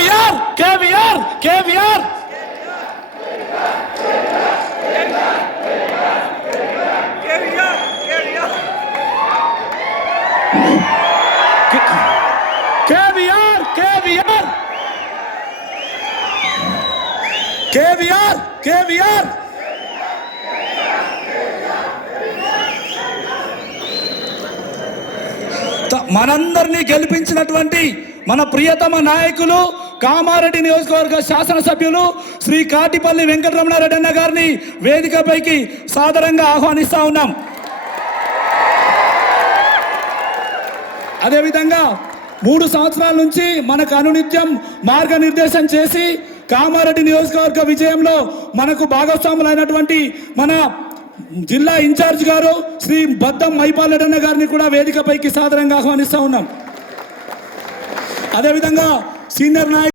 కేవీఆర్ కేవీఆర్ కేవీఆర్ కేవీఆర్ కేవీఆర్ కేవీఆర్ కేవీఆర్ మనందరినీ గెలిపించినటువంటి మన ప్రియతమ నాయకులు కామారెడ్డి నియోజకవర్గ శాసనసభ్యులు శ్రీ కాటిపల్లి వెంకటరమణారెడ్డి అన్న గారిని వేదికపైకి సాదరంగా ఆహ్వానిస్తా ఉన్నాం. అదేవిధంగా 3 సంవత్సరాల నుంచి మనకు అనునిత్యం మార్గనిర్దేశం చేసి కామారెడ్డి నియోజకవర్గ విజయంలో మనకు భాగస్వాములైనటువంటి మన జిల్లా ఇన్ఛార్జ్ గారు శ్రీ బద్దం మైపాలరెడ్డి గారిని కూడా వేదికపైకి సాదరంగా ఆహ్వానిస్తా ఉన్నాం. అదేవిధంగా సీనియర్ నాయకులు